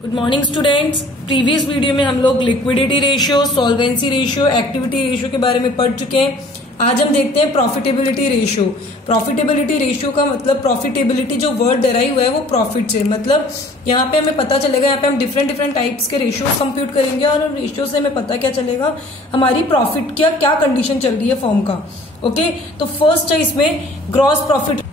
Good morning students. Previous video में हम लोग liquidity ratio, solvency ratio, activity ratio के बारे में पढ़ चुके हैं। आज हम देखते हैं प्रॉफिटेबिलिटी रेशियो। प्रॉफिटेबिलिटी रेशियो का मतलब, प्रॉफिटेबिलिटी जो वर्ड डेराइव हुआ है वो प्रॉफिट से, मतलब यहाँ पे हमें पता चलेगा, यहाँ पे हम डिफरेंट टाइप्स के रेशियो कंप्यूट करेंगे और उन रेशियो से हमें पता क्या चलेगा हमारी प्रॉफिट क्या कंडीशन चल रही है फर्म का। ओके, तो फर्स्ट है इसमें ग्रॉस प्रॉफिट।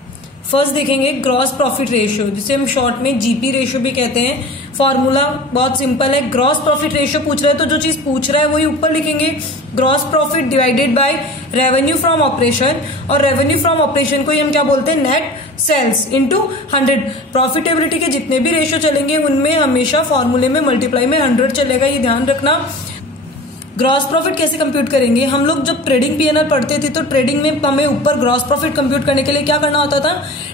फर्स्ट देखेंगे ग्रॉस प्रॉफिट रेशियो, जिसे हम शॉर्ट में जीपी रेशियो भी कहते हैं। फॉर्मूला बहुत सिंपल है, ग्रॉस प्रॉफिट रेशियो पूछ रहा है तो जो चीज पूछ रहा है वही ऊपर लिखेंगे, gross profit divided by revenue from operation, और रेवेन्यू फ्रॉम ऑपरेशन को ही हम क्या बोलते हैं, नेट सेल्स इनटू 100। प्रॉफिटेबिलिटी के जितने भी रेशियो चलेंगे उनमें हमेशा फॉर्मूले में मल्टीप्लाई में 100 चलेगा, ये ध्यान रखना। ग्रॉस प्रॉफिट कैसे कंप्यूट करेंगे, हम लोग जब ट्रेडिंग पीएनएल पढ़ते थे तो ट्रेडिंग में हमें ऊपर ग्रॉस प्रॉफिट कंप्यूट करने के लिए क्या करना होता था,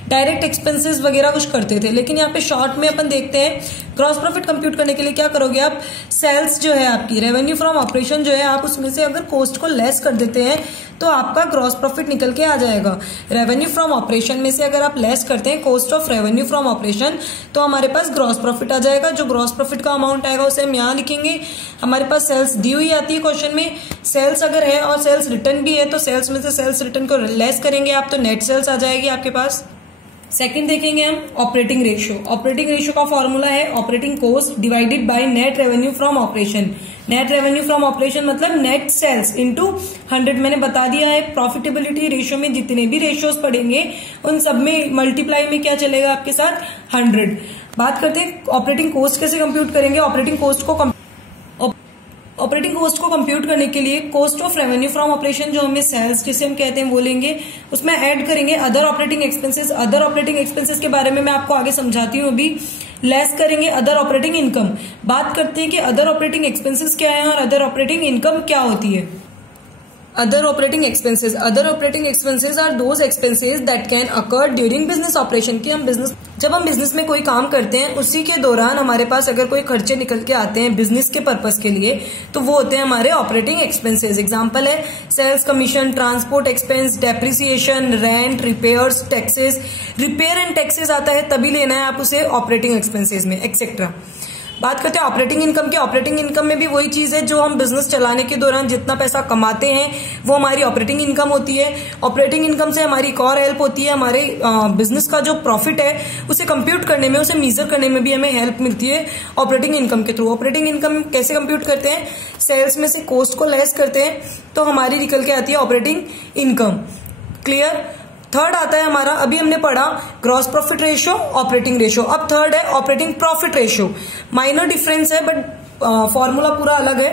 डायरेक्ट एक्सपेंसेस वगैरह कुछ करते थे। लेकिन यहाँ पे शॉर्ट में अपन देखते हैं ग्रॉस प्रॉफिट कंप्यूट करने के लिए क्या करोगे आप, सेल्स जो है आपकी, रेवेन्यू फ्रॉम ऑपरेशन जो है, आप उसमें से अगर कॉस्ट को लेस कर देते हैं तो आपका ग्रॉस प्रॉफिट निकल के आ जाएगा। रेवेन्यू फ्रॉम ऑपरेशन में से अगर आप लेस करते हैं cost of revenue from operation तो हमारे पास ग्रॉस प्रॉफिट आ जाएगा। जो ग्रॉस प्रॉफिट का अमाउंट आएगा उसे हम यहाँ लिखेंगे। हमारे पास सेल्स दी हुई आती है क्वेश्चन में, सेल्स अगर है और सेल्स रिटर्न भी है तो सेल्स में से सेल्स रिटर्न को लेस करेंगे आप तो नेट सेल्स आ जाएगी आपके पास। सेकंड देखेंगे हम ऑपरेटिंग रेशियो। ऑपरेटिंग रेशियो का फॉर्मूला है operating cost divided by net revenue from operation. Net revenue from operation मतलब नेट सेल्स इनटू 100। मैंने बता दिया है प्रॉफिटेबिलिटी रेशियो में जितने भी रेशियोज पढ़ेंगे उन सब में मल्टीप्लाई में क्या चलेगा आपके साथ, 100। बात करते हैं ऑपरेटिंग कॉस्ट कैसे कंप्यूट करेंगे। ऑपरेटिंग कॉस्ट को कंप्यूट करने के लिए cost of revenue from operation जो हमें सेल्स जिसे हम कहते हैं वो लेंगे, उसमें ऐड करेंगे other operating expenses. Other operating expenses के बारे में मैं आपको आगे समझाती हूँ अभी। लेस करेंगे अदर ऑपरेटिंग इनकम। बात करते हैं कि अदर ऑपरेटिंग एक्सपेंसेस क्या है और अदर ऑपरेटिंग इनकम क्या होती है। Other operating expenses are those expenses that can occur during business operation। कि जब हम बिजनेस में कोई काम करते हैं उसी के दौरान हमारे पास अगर कोई खर्चे निकल के आते हैं बिजनेस के पर्पस के लिए तो वो होते हैं हमारे ऑपरेटिंग एक्सपेंसेस। एग्जांपल है sales commission, transport expense, depreciation, rent, repairs, taxes. Repair and taxes आता है तभी लेना है आप उसे ऑपरेटिंग एक्सपेंसेस में, एक्सेट्रा। बात करते हैं ऑपरेटिंग इनकम की। ऑपरेटिंग इनकम में भी वही चीज है, जो हम बिजनेस चलाने के दौरान जितना पैसा कमाते हैं वो हमारी ऑपरेटिंग इनकम होती है। ऑपरेटिंग इनकम से हमारी एक और हेल्प होती है, हमारे बिजनेस का जो प्रॉफिट है उसे कंप्यूट करने में, उसे मेजर करने में भी हमें हेल्प मिलती है ऑपरेटिंग इनकम के थ्रू। ऑपरेटिंग इनकम कैसे कंप्यूट करते हैं, सेल्स में से कॉस्ट को लेस करते हैं तो हमारी निकल के आती है ऑपरेटिंग इनकम। क्लियर। थर्ड आता है हमारा, अभी हमने पढ़ा gross profit ratio, operating ratio. अब थर्ड है operating profit ratio. Minor difference है बट फॉर्मूला पूरा अलग है।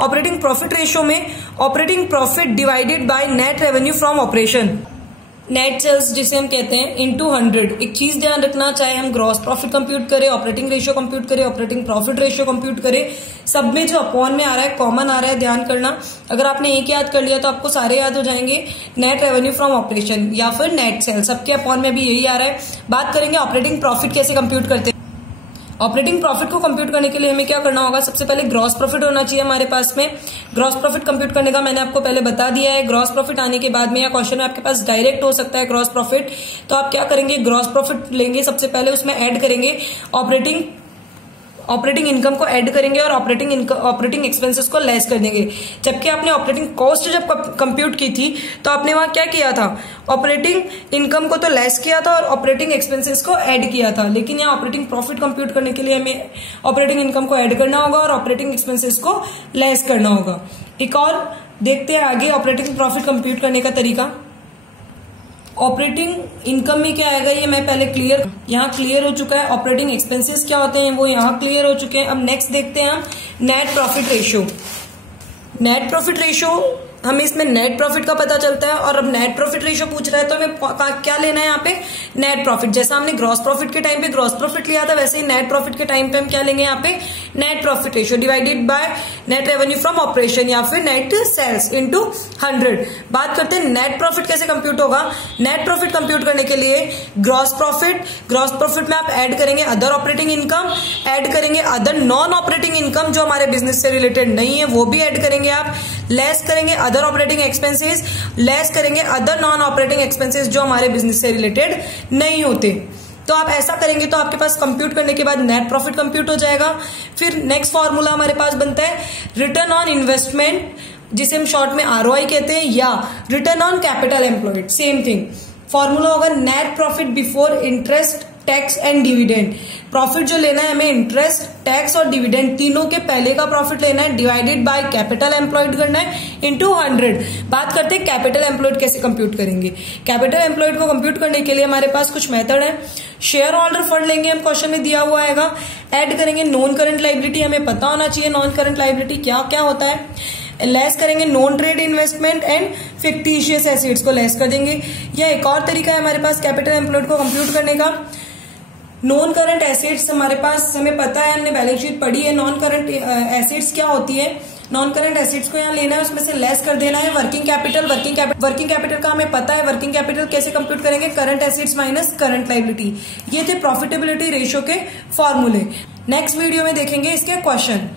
ऑपरेटिंग प्रॉफिट रेशियो में operating profit divided by net revenue from operation, net sales जिसे हम कहते हैं, इनटू 100। एक चीज ध्यान रखना, चाहे हम ग्रॉस प्रॉफिट कंप्यूट करें, ऑपरेटिंग रेशियो कंप्यूट करें, ऑपरेटिंग प्रॉफिट रेशियो कंप्यूट करें, सब में जो अपॉन में आ रहा है कॉमन आ रहा है, ध्यान करना। अगर आपने एक याद कर लिया तो आपको सारे याद हो जाएंगे। नेट रेवेन्यू फ्रॉम ऑपरेशन या फिर नेट सेल, सबके अपॉन में भी यही आ रहा है। बात करेंगे ऑपरेटिंग प्रॉफिट कैसे कंप्यूट करते हैं। ऑपरेटिंग प्रॉफिट को कंप्यूट करने के लिए हमें क्या करना होगा, सबसे पहले ग्रॉस प्रॉफिट होना चाहिए हमारे पास में। ग्रॉस प्रॉफिट कंप्यूट करने का मैंने आपको पहले बता दिया है। ग्रॉस प्रॉफिट आने के बाद में या क्वेश्चन में आपके पास डायरेक्ट हो सकता है ग्रॉस प्रॉफिट, तो आप क्या करेंगे, ग्रॉस प्रॉफिट लेंगे, सबसे पहले उसमें ऐड करेंगे ऑपरेटिंग इनकम को ऐड करेंगे और ऑपरेटिंग एक्सपेंसेस को लेस कर देंगे। जबकि आपने ऑपरेटिंग कॉस्ट जब कंप्यूट की थी तो आपने वहां क्या किया था, ऑपरेटिंग इनकम को तो लेस किया था और ऑपरेटिंग एक्सपेंसेस को ऐड किया था। लेकिन यहाँ ऑपरेटिंग प्रॉफिट कंप्यूट करने के लिए हमें ऑपरेटिंग इनकम को ऐड करना होगा और ऑपरेटिंग एक्सपेंसेस को लेस करना होगा। एक और देखते हैं आगे ऑपरेटिंग प्रॉफिट कंप्यूट करने का तरीका। ऑपरेटिंग इनकम में क्या आएगा ये मैं पहले यहाँ क्लियर हो चुका है। ऑपरेटिंग एक्सपेंसेस क्या होते हैं वो यहाँ क्लियर हो चुके हैं। अब नेक्स्ट देखते हैं हम net profit ratio. Net profit ratio, हमें इसमें नेट प्रॉफिट का पता चलता है और अब नेट प्रॉफिट रेशियो पूछ रहा है तो हमें क्या लेना है यहाँ पे, नेट प्रॉफिट। जैसा हमने ग्रॉस प्रॉफिट के टाइम पे ग्रॉस प्रॉफिट लिया था वैसे ही नेट प्रॉफिट के टाइम पे हम क्या लेंगे यहाँ पे, net profit ratio divided by net revenue from operation या फिर नेट सेल्स इनटू 100। बात करते हैं नेट प्रॉफिट कैसे कंप्यूट होगा। नेट प्रॉफिट कंप्यूट करने के लिए ग्रॉस प्रॉफिट में आप ऐड करेंगे अदर ऑपरेटिंग इनकम, ऐड करेंगे अदर नॉन ऑपरेटिंग इनकम जो हमारे बिजनेस से रिलेटेड नहीं है वो भी ऐड करेंगे आप, लेस करेंगे अदर ऑपरेटिंग एक्सपेंसेस, लेस करेंगे अदर नॉन ऑपरेटिंग एक्सपेंसेस जो हमारे बिजनेस से रिलेटेड नहीं होते। तो आप ऐसा करेंगे तो आपके पास कंप्यूट करने के बाद नेट प्रॉफिट कंप्यूट हो जाएगा। फिर नेक्स्ट फॉर्मूला हमारे पास बनता है रिटर्न ऑन इन्वेस्टमेंट, जिसे हम शॉर्ट में ROI कहते हैं, या return on capital employed, same thing. Formula होगा net profit before interest, tax and dividend. Profit जो लेना है हमें इंटरेस्ट, टैक्स और डिविडेंड तीनों के पहले का प्रॉफिट लेना है, डिवाइडेड बाय कैपिटल एम्प्लॉयड करना है इनटू 100। बात करते हैं कैपिटल एम्प्लॉयड कैसे कंप्यूट करेंगे। कैपिटल एम्प्लॉयड को कंप्यूट करने के लिए हमारे पास कुछ मेथड है। शेयर होल्डर फंड लेंगे, हम क्वेश्चन में दिया हुआ है, ऐड करेंगे नॉन करंट लायबिलिटी, हमें पता होना चाहिए नॉन करंट लायबिलिटी क्या क्या होता है, लेस करेंगे non trade investment and fictitious assets को लेस कर देंगे। या एक और तरीका है हमारे पास कैपिटल एम्प्लॉयड को कंप्यूट करने का। नॉन करंट एसेट्स हमारे पास, हमें पता है, हमने बैलेंस शीट पढ़ी है, नॉन करंट एसेट्स क्या होती है। नॉन करंट एसेट्स को यहाँ लेना है, उसमें से लेस कर देना है वर्किंग कैपिटल। वर्किंग कैपिटल का हमें पता है, वर्किंग कैपिटल कैसे कंप्यूट करेंगे, current assets minus current liability. ये थे प्रॉफिटेबिलिटी रेशियो के फॉर्मूले। नेक्स्ट वीडियो में देखेंगे इसके क्वेश्चन।